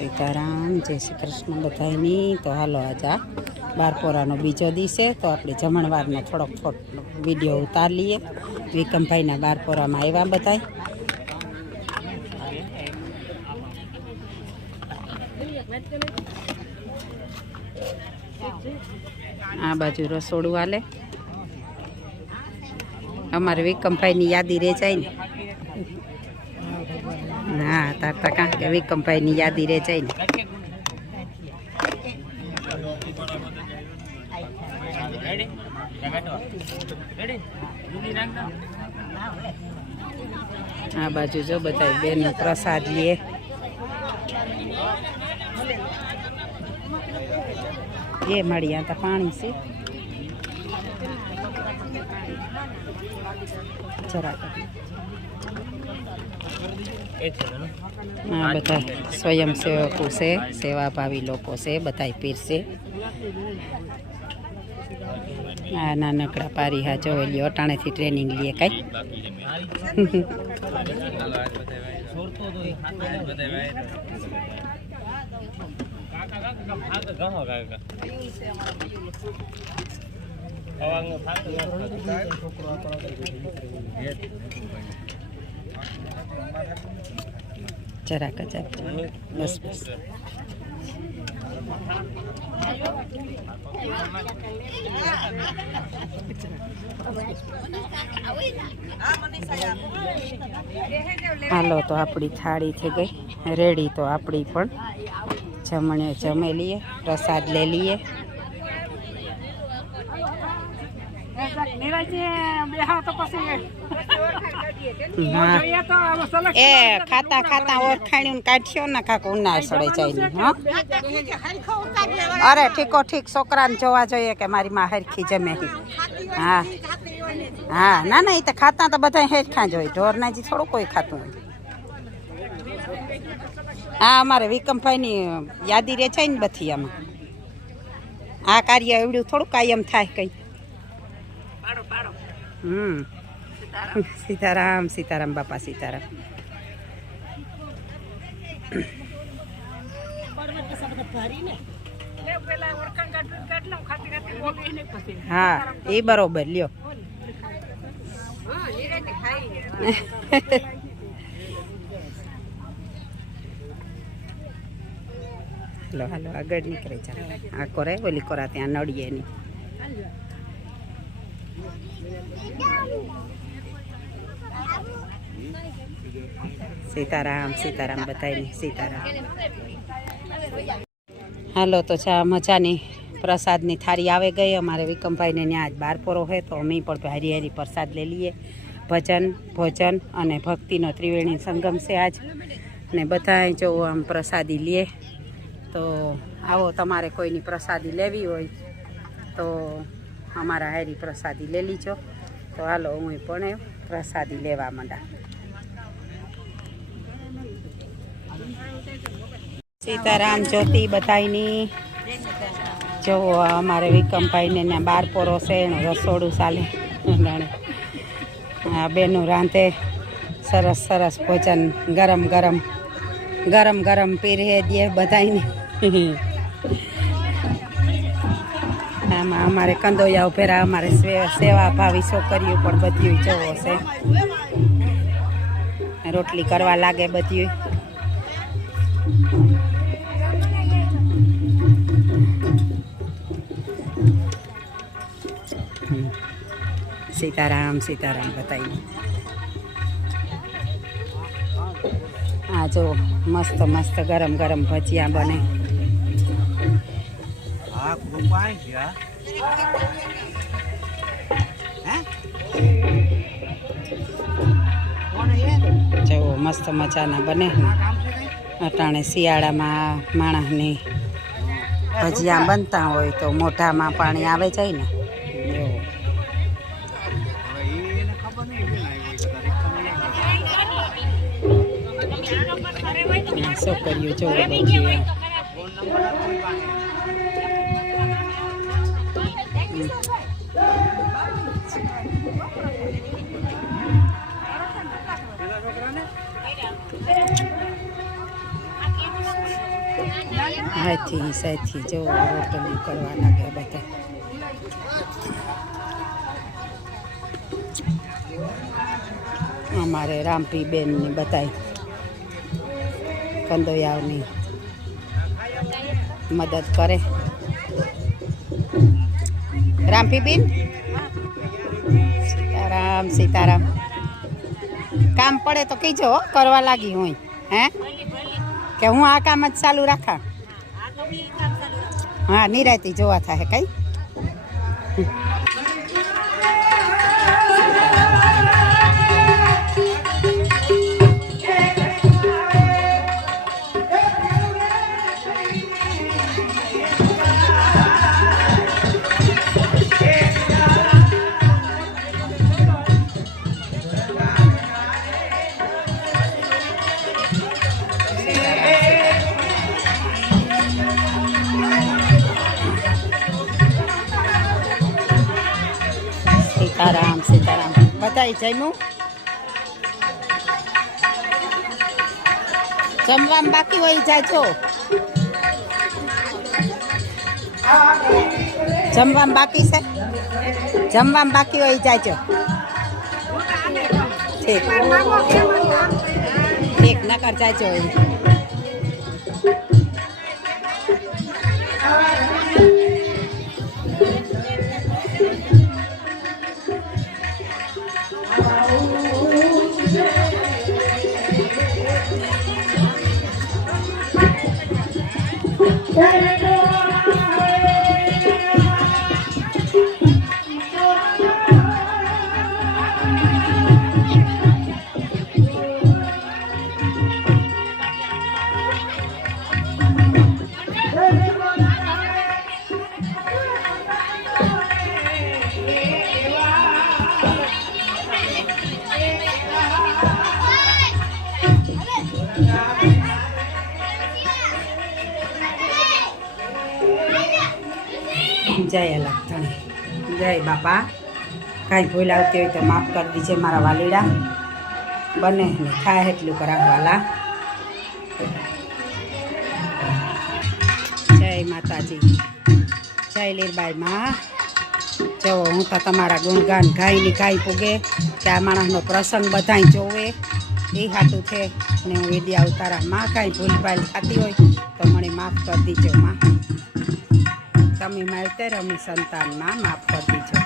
સીતારામ, જય શ્રી કૃષ્ણ બધાની. તો હાલો આજે બારપોરાનો બીજો દિવસ છે, તો આપણે જમણવારનો થોડોક વિડીયો ઉતાર લઈએ. વિકમભાઈના બારપોરામાં આવ્યા બધાય. આ બાજુ રસોડું હાલે. અમારે વિકમભાઈની યાદી રહે જાય ને. હા, તારતા કાં કે વિકમભાઈની યાદી રહે જાય ને. આ બાજુ જો બધા બેનનો પ્રસાદ લે. એ મળી આ તો પાણી છે જરાક. હા, બધા સ્વયંસેવકો છે, સેવાભાવી લોકો છે, બધા પીરશે. આ નાનકડા પારી હા જોઈ અટાણેથી ટ્રેનિંગ લઈએ કઈ. જરાક જ બસ બસ. હાલો, તો આપણી થાળી થઈ ગઈ રેડી. તો આપણી પણ જમે લઈએ, પ્રસાદ લઈ લઈએ. એ ખાતા ખાતા ઓરખાણ્યું કાઢ્યો ને કાક ઉના સડે જાય. અરે ઠીકો ઠીક, છોકરાને જોવા જોઈએ કે મારી માં હરખી જમે. હા હા, ના ના, એ તો ખાતા તો બધા હેરખા જ હોય. ઢોરના જે થોડું કોઈ ખાતું હોય. હા, અમારે વિકમભાઈની યાદી રે છે ને બધી. આમાં આ કાર્ય એવડું થોડું કાયમ થાય કઈ. સીતારામ સીતારામ બાપા સીતારામ. હા, એ બરોબર લ્યો. હાલો હાલો, આગળ નીકળે ચાલો. આ કોરે ઓલી કોરા ત્યાં નડીએ નહીં. સીતારામ સીતારામ બધાને સીતારામ. હાલો, તો ચા મજાની પ્રસાદની થાળી આવે ગઈ. અમારે વિકમભાઈને ત્યાં આજ બારપોરો હોય, તો અમે પણ હારી હારી પ્રસાદ લઈ લઈએ. ભજન ભોજન અને ભક્તિનો ત્રિવેણી સંગમ છે આજ. ને બધા જો આમ પ્રસાદી લે. તો આવો, તમારે કોઈની પ્રસાદી લેવી હોય તો અમારા હારી પ્રસાદી લઈ લીજો. તો હાલો, હું પણ પ્રસાદી લેવા માંડા. સીતારામ જ્યોતિ બધાની. જો અમારે વિકમભાઈને ત્યાં બારપોરો છે, એનું રસોડું ચાલે. આ બેનું રાંધે સરસ સરસ ભોજન, ગરમ ગરમ ગરમ ગરમ પીરે દે બધાને. આમાં અમારે કંદોયા ઉભેરા, અમારે સેવા ભાવી છોકરીઓ પણ બધી જવો છે. રોટલી કરવા લાગે બધી. સીતારામ સીતારામ બતાવી. હા જો મસ્ત મસ્ત ગરમ ગરમ ભજીયા બને. જો મસ્ત મજાના બને. અટાણે શિયાળામાં માણસની ભજીયા બનતા હોય તો મોઢામાં પાણી આવે જાય ને. છોકરીઓ જો ભજીયા. હાથી સાથી જો રોટલી કરવા લાગે બધા. અમારે રામપી બેનની બતાવી કંદોયાઓની મદદ કરે. રામપી બેન સીતારામ સીતારામ. કામ પડે તો કહીજો કરવા લાગી હું હે કે હું આ કામ જ ચાલુ રાખા. હા નિરાયતી જોવા થાય કઈ. સીતારામ સીતારામ. બધાય જમ્યું? જમવામાં બાકી હોય જાજો. જમવામાં બાકી છે? જમવામાં બાકી હોય જાજો. ઠીક ઠીક નકર જાજો. જય લખણી જય બાપા. કાંઈ ભૂલ આવતી હોય તો માફ કરી દીજે મારા વાલીડા. બને ને થાય એટલું કરાવવાલા. જય માતાજી જય લીરબાઈ માં. જો હું તો તમારા ગુણગાન ગાયની ગાય પૂગે કે આ માણસનો પ્રસંગ બધાય જોવે એ હાટું છે. ને હું વિડીયા ઉતારા માં કાંઈ ભૂલભાલ થતી હોય તો મને માફ કરી દીજો માં. તમે માવતર અમે સંતાનમાં માફ કરી દીજો.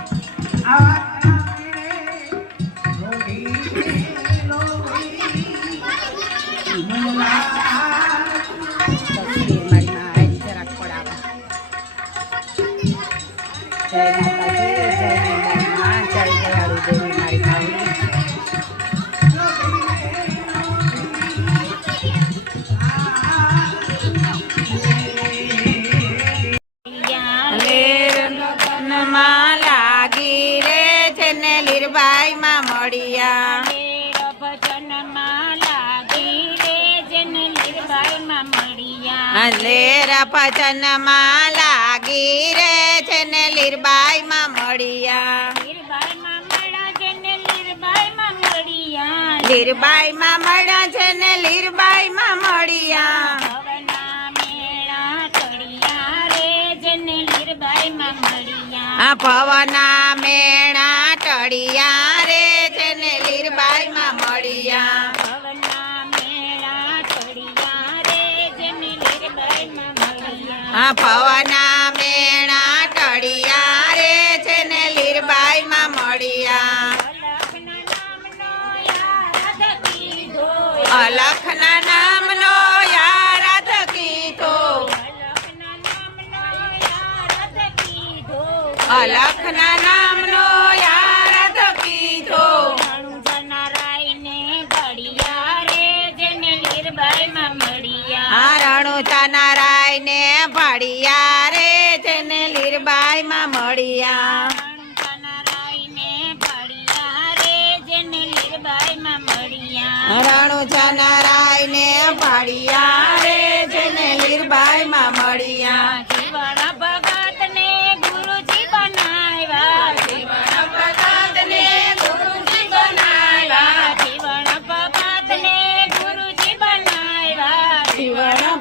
મારી માં આવી જરાક પડાવે. જય માતાજી જય માં જય દયાળુ દેવી મારી ભાવની. લાગી રે છે ને લીરબાઈ માં મળ્યા. ભજનમાં લાગી રે છે ને લીરબાઈ માં મળ્યા. લેર ભજનમાં લાગી રે છે ને લીરબાઈ માં મળ્યા. લીરબાઈ માં મળ્યા છે ને લીરબાઈ માં મળ્યા. લીરબાઈ માં મળ્યા છે ને લીરબાઈ માં મળ્યા. આ ભવના મેણા ટળિયા રે છે ને લીરબાઈ માં મળ્યા. ભવના મેળા ટળિયા રે છે ને લીરબાઈ માં મળ્યા. આ ભવના મેણા ટળિયા રે છે ને લીરબાઈ માં મળ્યા. અલખના નામનો યાદ કીધો. અલખના નામનો યાદ કીધો. રણુજાનારાયને ભળિયા રે જેને લીરબાઈ માં મળ્યા. રણુજાનારાયને ભળિયા રે જેને લીરબાઈ માં મળ્યા. રણુજાનારાયને ભળિયા રે જેને લીરબાઈ માં મળ્યા. રણુજાનારાયને ભળિયા રે જેને લીરબાઈ માં મળ્યા.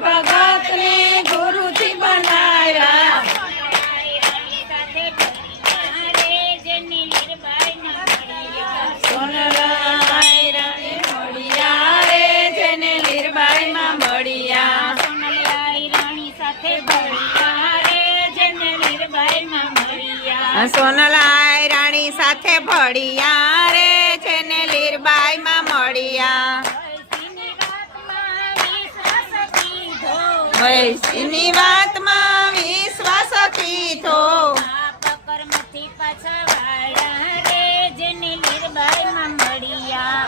ભગત ને સોનલાય રાણી સાથે ભળિયા રે છે ને લીરબાઈ માં મળ્યા વૈસીની વાતમાં વિશ્વાસ કીધો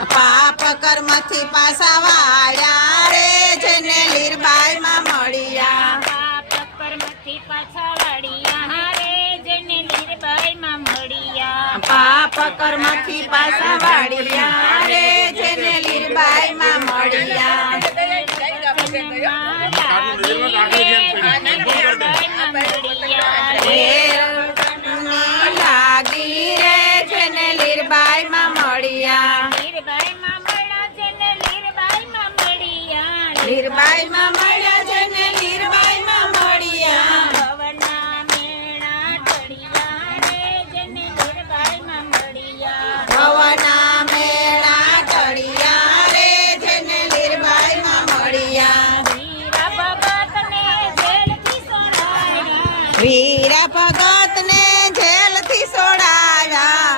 પાપ કર્મથી પાછા વાળ્યા રે જેને લીરબાઈ માં મળ્યા પાપ કર્મથી પાછા વાળ્યા રે જેને લીરબાઈ માં મળ્યા લાગી રે જેને લીરબાઈ માં મળ્યા લીરબાઈ માં મળ્યા જેને લીરબાઈ માં મળ્યા ભવના મેળા ટળિયા રે જેને લીરબાઈ માં મળ્યા વીરા ભગત ને જેલ થી છોડાયા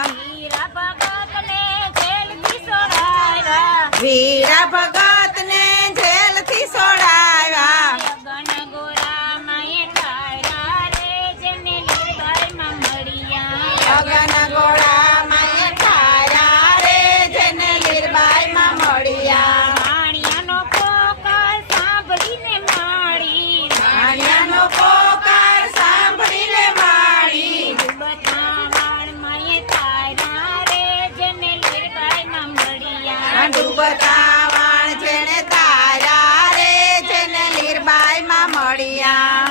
વીરા ભગત ને જેલ થી છોડાયા અગન ગોળા માં ખાયા રે જેને લીરબાઈ માં મળ્યા ભાણિયાનો પોકાર સાંભળીને માડી ડૂબતા વાણ જેને તારા રે જેને લીરબાઈ માં મળ્યા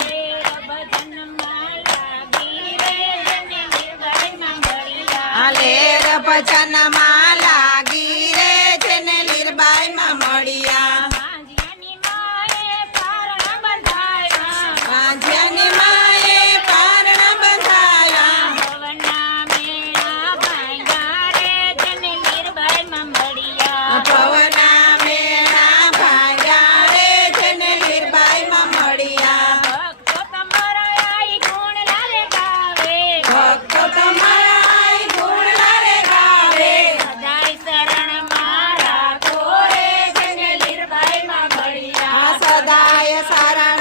લેર ભજન માં લાગી રે જેને લીરબાઈ માં મળ્યા ભાંજ્યાની માએ પારણા બંધાયા ભવના મેળા ભાંગ્યા રે જેને લીરબાઈ માં મળ્યા ભક્તો તમારા આઈ ગુણ લારે ગાવે સદાય શરણ માં રાખો રે જેને લીરબાઈ માં મળ્યા સદાય શરણ